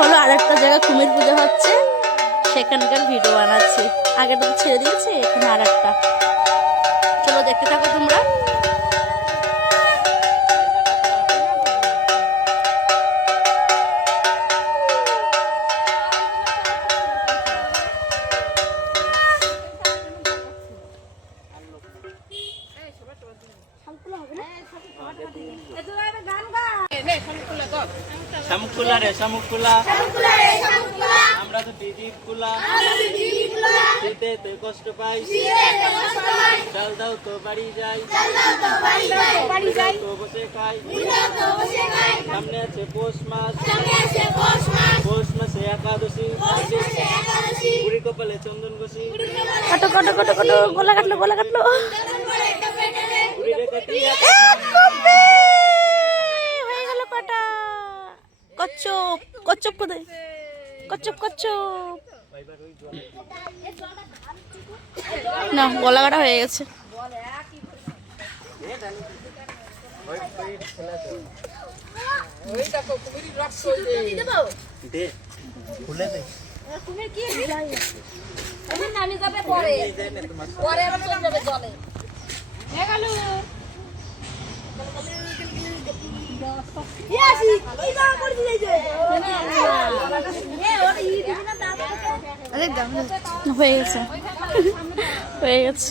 হলো আরেকটা জায়গা কুমির পুজো হচ্ছে, সেখানকার ভিডিও বানাচ্ছি। আগেটা তো ছেড়ে দিয়েছি, এখানে আরেকটা। চলো দেখতে থাকো তোমরা। শামুকুলা রে শামুকুলা, আমরা তো দিদি কুলা, শীতে তো কষ্ট পাই, চাল দাও তো বাড়ি যাই, তো বসে খাই, সামনে আছে পৌষ মাস, পৌষ মাসে একাদশী, বুড়ি কপালে চন্দন ঘষি, কাটো কাটো কাটো কাটো, গলা কাটলো গলা কাটলো। বুড়ি রে কাটিয়া হয়ে গেল কাটা। কচ্ছপ কচ্ছপ কোথায়? কচ্ছপ কচ্ছপ না, গলা কাটা হয়ে গেছে। দে খুলে দে। হয়ে গেছে হয়ে গেছে।